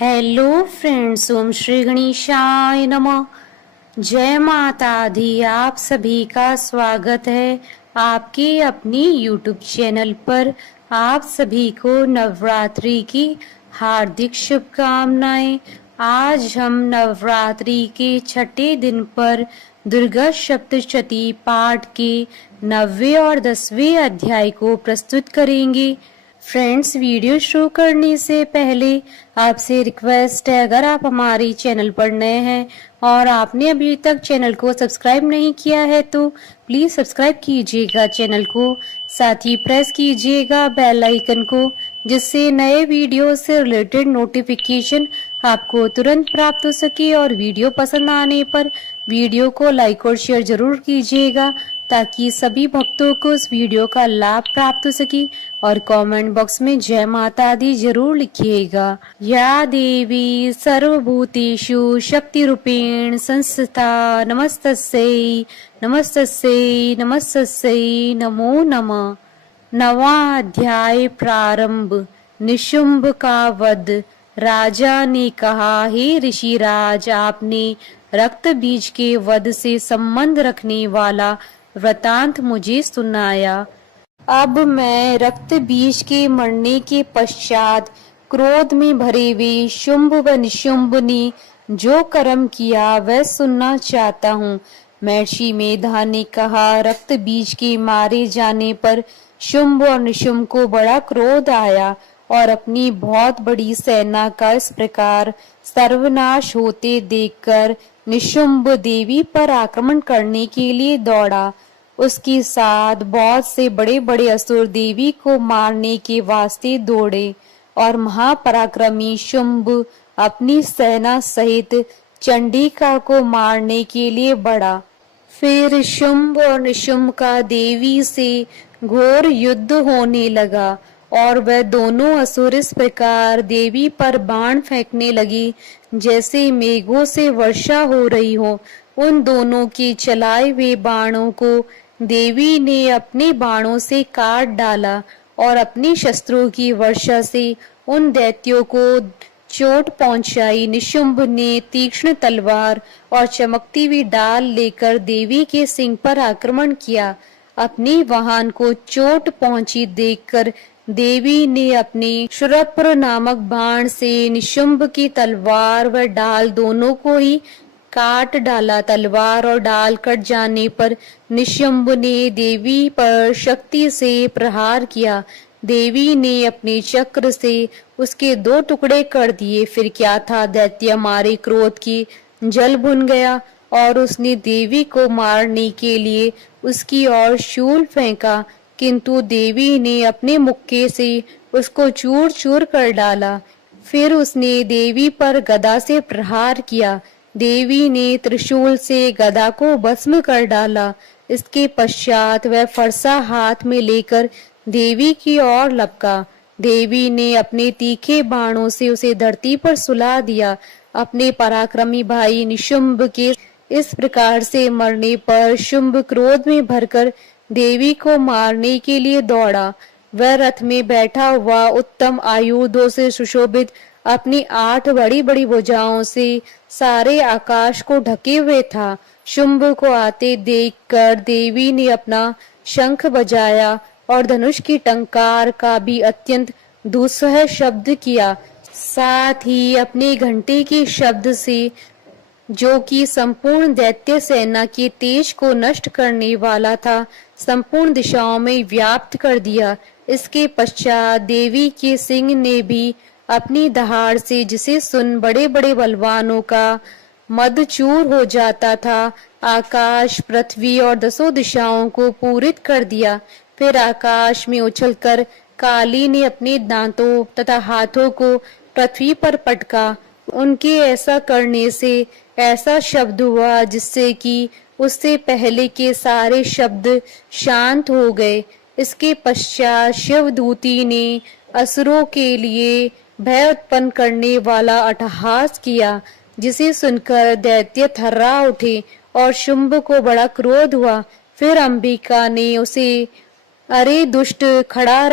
Hello friends, ओम श्री गणेशाय नमः। जय माता दी। आप सभी का स्वागत है आपके अपनी यूट्यूब चैनल पर। आप सभी को नवरात्रि की हार्दिक शुभकामनाएं। आज हम नवरात्रि के छठे दिन पर दुर्गा सप्तशती पाठ के 9वें और 10वें अध्याय को प्रस्तुत करेंगे। फ्रेंड्स, वीडियो शुरू करने से पहले आपसे रिक्वेस्ट है, अगर आप हमारे चैनल पर नए हैं और आपने अभी तक चैनल को सब्सक्राइब नहीं किया है तो प्लीज सब्सक्राइब कीजिएगा चैनल को। साथ ही प्रेस कीजिएगा बेल आइकन को, जिससे नए वीडियो से रिलेटेड नोटिफिकेशन आपको तुरंत प्राप्त हो सके। और वीडियो पसंद आने पर वीडियो को लाइक और शेयर जरूर कीजिएगा, ताकि सभी भक्तों को इस वीडियो का लाभ प्राप्त हो सके। और कमेंट बॉक्स में जय माता दी जरूर लिखिएगा। या देवी सर्वभूतेषु शक्ति रूपेण संस्थिता नमस्तस्यै नमस्तस्यै नमस्तस्यै नमो नमः। 9वां अध्याय प्रारंभ। निशुंभ का वध। राजा ने कहा, हे ऋषिराज, आपने रक्त बीज के वध से संबंध रखने वाला वृतांत मुझे सुनाया। अब मैं रक्त बीज के मरने के पश्चात क्रोध में भरे हुए शुंभ व निशुंभ ने जो कर्म किया वह सुनना चाहता हूँ। महर्षि मेधा ने कहा, रक्त बीज के मारे जाने पर शुंभ और निशुंभ को बड़ा क्रोध आया और अपनी बहुत बड़ी सेना का इस प्रकार सर्वनाश होते देखकर निशुंभ देवी पर आक्रमण करने के लिए दौड़ा। उसके साथ बहुत से बड़े बड़े असुर देवी को मारने के वास्ते दौड़े और महापराक्रमी शुंभ अपनी सेना सहित चंडिका को मारने के लिए बढ़ा। फिर शुंभ और निशुंभ का देवी से घोर युद्ध होने लगा और वह दोनों असुर इस प्रकार देवी पर बाण फेंकने लगी जैसे मेघों से वर्षा हो रही हो। उन दोनों के चलाए हुए बाणों को देवी ने अपने बाणों से काट डाला और अपनी शस्त्रों की वर्षा से उन दैत्यों को चोट पहुंचाई। निशुंभ ने तीक्ष्ण तलवार और चमकती हुई डाल लेकर देवी के सिंह पर आक्रमण किया। अपनी वाहन को चोट पहुंची देखकर देवी ने अपने शूरप्र नामक बाण से निशुंभ की तलवार व डाल दोनों को ही काट डाला। तलवार और डाल कट जाने पर निशुंभ ने देवी पर शक्ति से प्रहार किया। देवी ने अपने चक्र से उसके 2 टुकड़े कर दिए। फिर क्या था, दैत्य मारे क्रोध की जल भुन गया और उसने देवी को मारने के लिए उसकी ओर शूल फेंका, किंतु देवी ने अपने मुक्के से उसको चूर चूर कर डाला। फिर उसने देवी पर गदा से प्रहार किया। देवी ने त्रिशूल से गदा को भस्म कर डाला। इसके पश्चात वह फरसा हाथ में लेकर देवी की ओर लपका। देवी ने अपने तीखे बाणों से उसे धरती पर सुला दिया। अपने पराक्रमी भाई निशुंभ के इस प्रकार से मरने पर शुंभ क्रोध में भरकर देवी को मारने के लिए दौड़ा। वह रथ में बैठा हुआ उत्तम आयुधों से सुशोभित अपनी 8 बड़ी बड़ी भुजाओं से सारे आकाश को ढके हुए था। शुंभ को आते देखकर देवी ने अपना शंख बजाया और धनुष की टंकार का भी अत्यंत दुस्सह शब्द किया। साथ ही अपने घंटे के शब्द से, जो कि संपूर्ण दैत्य सेना के तेज को नष्ट करने वाला था, संपूर्ण दिशाओं में व्याप्त कर दिया। इसके पश्चात देवी के सिंह ने भी अपनी दहाड़ से, जिसे सुन बड़े बड़े बलवानों का मद चूर हो जाता था, आकाश, पृथ्वी और 10 दिशाओं को पूरित कर दिया। फिर आकाश में उछलकर काली ने अपने दांतों तथा हाथों को पृथ्वी पर पटका। उनके ऐसा करने से ऐसा शब्द हुआ जिससे कि उससे पहले के सारे शब्द शांत हो गए। इसके पश्चात शिवदूती ने असुरों के लिए भय उत्पन्न करने वाला अट्टहास किया, जिसे सुनकर दैत्य थर्रा उठे और शुंभ को बड़ा क्रोध हुआ। फिर अंबिका ने उसे, अरे दुष्ट, खड़ा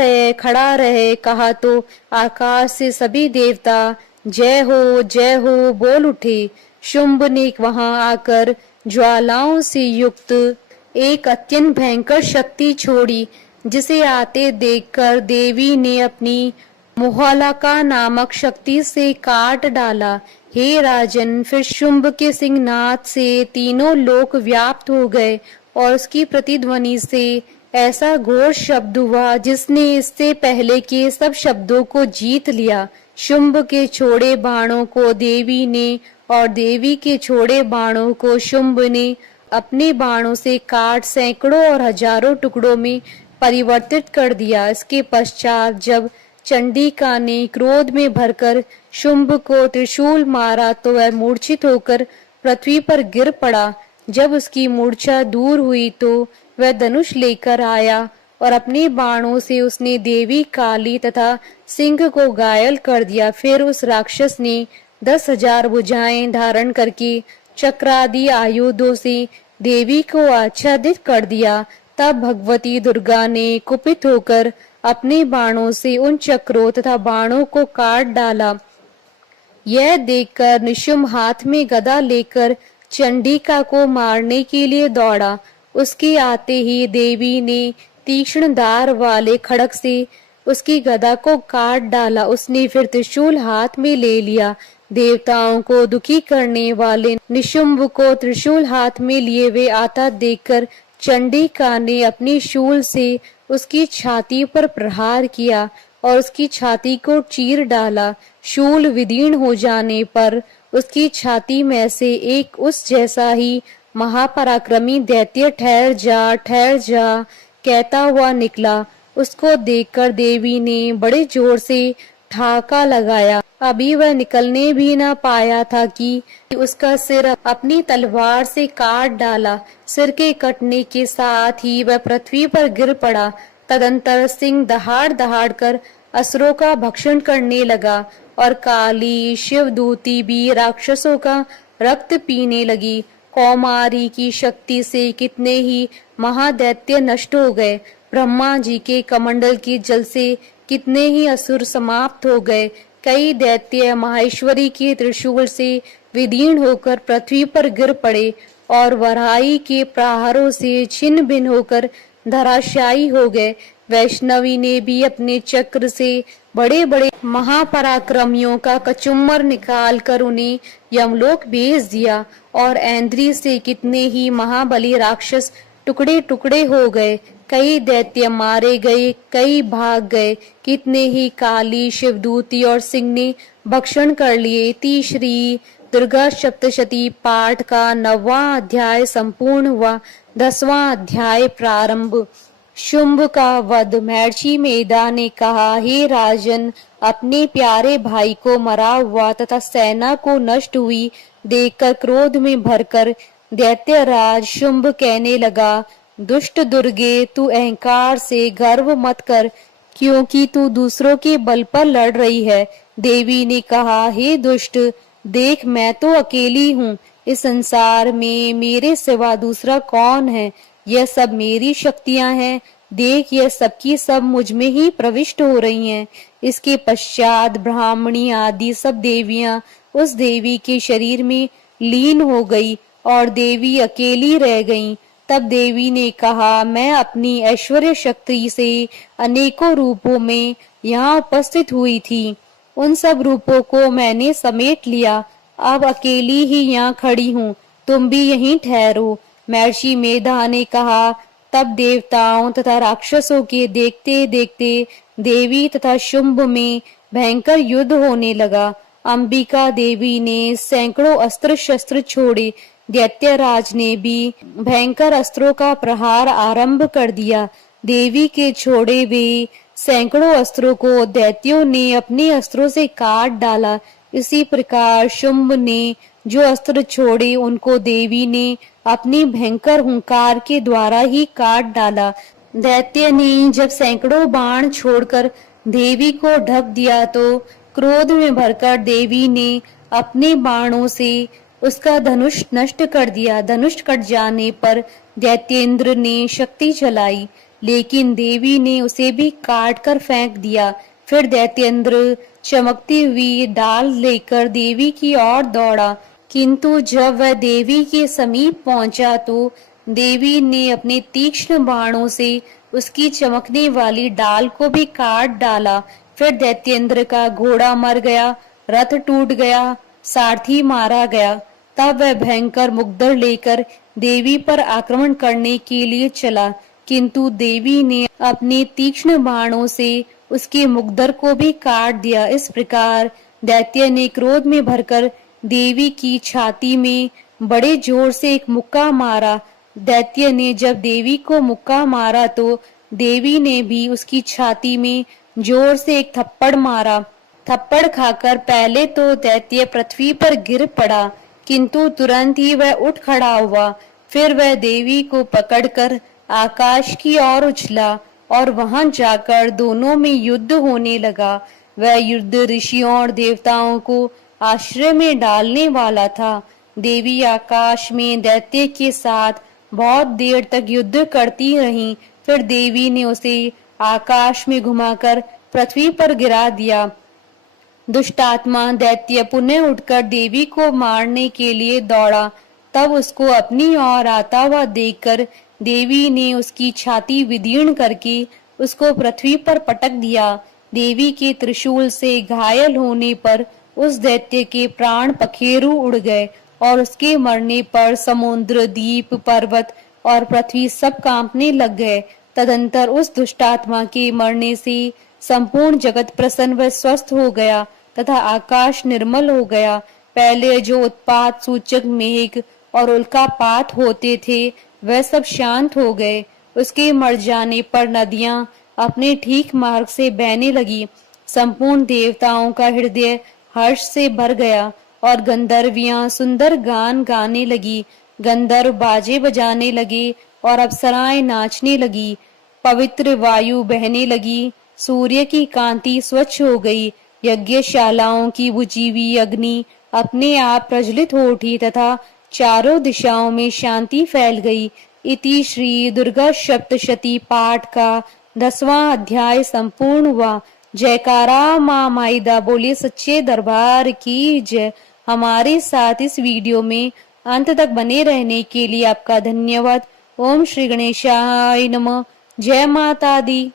रहे कहा तो आकाश से सभी देवता जय हो बोल उठे। शुंभ ने वहां आकर ज्वालाओं से युक्त एक अत्यंत भयंकर शक्ति छोड़ी, जिसे आते देखकर देवी ने अपनी मोहलाका नामक शक्ति से काट डाला। हे राजन, फिर शुंभ के सिंहनाद से तीनों लोक व्याप्त हो गए और उसकी प्रतिध्वनि से ऐसा घोर शब्द हुआ जिसने इससे पहले के सब शब्दों को जीत लिया। शुंभ के छोड़े बाणों को देवी ने और देवी के छोड़े बाणों को शुंभ ने अपने बाणों से काट सैकड़ों और हजारों टुकड़ों में परिवर्तित कर दिया। इसके पश्चात जब चंडिका ने क्रोध में भरकर शुंभ को त्रिशूल मारा तो वह मूर्छित होकर पृथ्वी पर गिर पड़ा। जब उसकी मूर्छा दूर हुई तो वह धनुष लेकर आया और अपने बाणों से उसने देवी काली तथा सिंह को घायल कर दिया। फिर उस राक्षस ने 10,000 भुजाएं धारण करके चक्रादि आयुधों से देवी को आच्छादित कर दिया। तब भगवती दुर्गा ने कुपित होकर अपने बाणों से उन चक्रों तथा बाणों को काट डाला। यह देखकर निशुंभ हाथ में गदा लेकर चंडिका को मारने के लिए दौड़ा। उसके आते ही देवी ने तीक्ष्ण धार वाले खड़ग से उसकी गदा को काट डाला। उसने फिर त्रिशूल हाथ में ले लिया। देवताओं को दुखी करने वाले निशुंभ को त्रिशूल हाथ में लिए वे आता देखकर चंडिका ने अपनी शूल से उसकी छाती पर प्रहार किया और उसकी छाती को चीर डाला। शूल विदीर्ण हो जाने पर उसकी छाती में से एक उस जैसा ही महापराक्रमी दैत्य ठहर जा कहता हुआ निकला। उसको देखकर देवी ने बड़े जोर से ठाका लगाया। अभी वह निकलने भी न पाया था कि उसका सिर अपनी तलवार से काट डाला। सिर के कटने के साथ ही वह पृथ्वी पर गिर पड़ा। तदंतर सिंह दहाड़ दहाड़ कर असुरों का भक्षण करने लगा और काली शिवदूती भी राक्षसों का रक्त पीने लगी। कौमारी की शक्ति से कितने ही महादैत्य नष्ट हो गए। ब्रह्मा जी के कमंडल के जल से कितने ही असुर समाप्त हो गए। कई दैत्य माहेश्वरी के त्रिशूल से विदीर्ण होकर पृथ्वी पर गिर पड़े और वराही के प्रहारों से छिन्न भिन्न होकर धराशायी हो गए। वैष्णवी ने भी अपने चक्र से बड़े बड़े महापराक्रमियों का कचुम्बर निकाल कर उन्हें यमलोक भेज दिया और ऐन्द्री से कितने ही महाबली राक्षस टुकड़े टुकड़े हो गए। कई दैत्य मारे गए, कई भाग गए। कितने ही काली शिवदूती और सिंह ने भक्षण कर लिए। श्री दुर्गा सप्तशती पाठ का 9वां अध्याय संपूर्ण हुआ। 10वां अध्याय प्रारंभ। शुंभ का वध। महर्षि मेधा ने कहा, हे राजन, अपने प्यारे भाई को मरा हुआ तथा सेना को नष्ट हुई देखकर क्रोध में भरकर दैत्यराज शुंभ कहने लगा, दुष्ट दुर्गे, तू अहंकार से गर्व मत कर, क्योंकि तू दूसरों के बल पर लड़ रही है। देवी ने कहा, हे दुष्ट, देख मैं तो अकेली हूँ। इस संसार में मेरे सिवा दूसरा कौन है? यह सब मेरी शक्तियां हैं। देख, यह सबकी सब मुझ में ही प्रविष्ट हो रही हैं। इसके पश्चात ब्राह्मणी आदि सब देवियां उस देवी के शरीर में लीन हो गई और देवी अकेली रह गईं। तब देवी ने कहा, मैं अपनी ऐश्वर्य शक्ति से अनेकों रूपों में यहाँ उपस्थित हुई थी। उन सब रूपों को मैंने समेट लिया। अब अकेली ही यहाँ खड़ी हूँ, तुम भी यहीं ठहरो। महर्षि मेधा ने कहा। तब देवताओं तथा राक्षसों के देखते देखते देवी तथा शुंभ में भयंकर युद्ध होने लगा। अंबिका देवी ने सैकड़ों अस्त्र शस्त्र छोड़े। दैत्यराज ने भी भयंकर अस्त्रों का प्रहार आरंभ कर दिया। देवी के छोड़े वे सैकड़ों अस्त्रों को दैत्यों ने अपने अस्त्रों से काट डाला। इसी प्रकार शुंभ ने जो अस्त्र छोड़े उनको देवी ने अपनी भयंकर हुंकार के द्वारा ही काट डाला। दैत्य ने जब सैकड़ों बाण छोड़कर देवी को ढक दिया तो क्रोध में भरकर देवी ने अपने बाणों से उसका धनुष नष्ट कर दिया। धनुष कट जाने पर दैत्येंद्र ने शक्ति चलाई, लेकिन देवी ने उसे भी काट कर फेंक दिया। फिर दैत्येंद्र चमकती हुई डाल लेकर देवी की ओर दौड़ा, किंतु जब वह देवी के समीप पहुंचा तो देवी ने अपने तीक्ष्ण बाणों से उसकी चमकने वाली डाल को भी काट डाला। फिर दैत्येंद्र का घोड़ा मर गया, रथ टूट गया, सारथी मारा गया। तब वह भयंकर मुग्दर लेकर देवी पर आक्रमण करने के लिए चला, किंतु देवी ने अपने तीक्ष्ण बाणों से उसके मुग्दर को भी काट दिया। इस प्रकार दैत्य ने क्रोध में भरकर देवी की छाती में बड़े जोर से एक मुक्का मारा। दैत्य ने जब देवी को मुक्का मारा तो देवी ने भी उसकी छाती में जोर से एक थप्पड़ मारा। थप्पड़ खाकर पहले तो दैत्य पृथ्वी पर गिर पड़ा, किंतु तुरंत ही वह उठ खड़ा हुआ। फिर वह देवी को पकड़कर आकाश की ओर उछला और वहां जाकर दोनों में युद्ध होने लगा। वह युद्ध ऋषियों और देवताओं को आश्चर्य में डालने वाला था। देवी आकाश में दैत्य के साथ बहुत देर तक युद्ध करती रही। फिर देवी ने उसे आकाश में घुमाकर पृथ्वी पर गिरा दिया। दुष्टात्मा दैत्य पुनः उठकर देवी को मारने के लिए दौड़ा। तब उसको अपनी ओर आता हुआ देखकर देवी ने उसकी छाती विदीर्ण करके उसको पृथ्वी पर पटक दिया। देवी के त्रिशूल से घायल होने पर उस दैत्य के प्राण पखेरु उड़ गए और उसके मरने पर समुद्र, द्वीप, पर्वत और पृथ्वी सब कांपने लग गए। तदंतर उस दुष्टात्मा के मरने से संपूर्ण जगत प्रसन्न व स्वस्थ हो गया तथा आकाश निर्मल हो गया। पहले जो उत्पात सूचक मेघ और उल्कापात होते थे वह सब शांत हो गए। उसके मर जाने पर नदियां अपने ठीक मार्ग से बहने लगी। संपूर्ण देवताओं का हृदय हर्ष से भर गया और गंधर्वियां सुंदर गान गाने लगी। गंधर्व बाजे बजाने लगे और अप्सराएं नाचने लगी। पवित्र वायु बहने लगी। सूर्य की कांति स्वच्छ हो गई। यज्ञशालाओं की बुझी हुई अग्नि अपने आप प्रज्वलित हो उठी तथा चारों दिशाओं में शांति फैल गई। इति श्री दुर्गा सप्तशती पाठ का 10वां अध्याय संपूर्ण हुआ। जयकारा मां माइदा बोले सच्चे दरबार की जय। हमारे साथ इस वीडियो में अंत तक बने रहने के लिए आपका धन्यवाद। ओम श्री गणेशाय नमः। जय माता दी।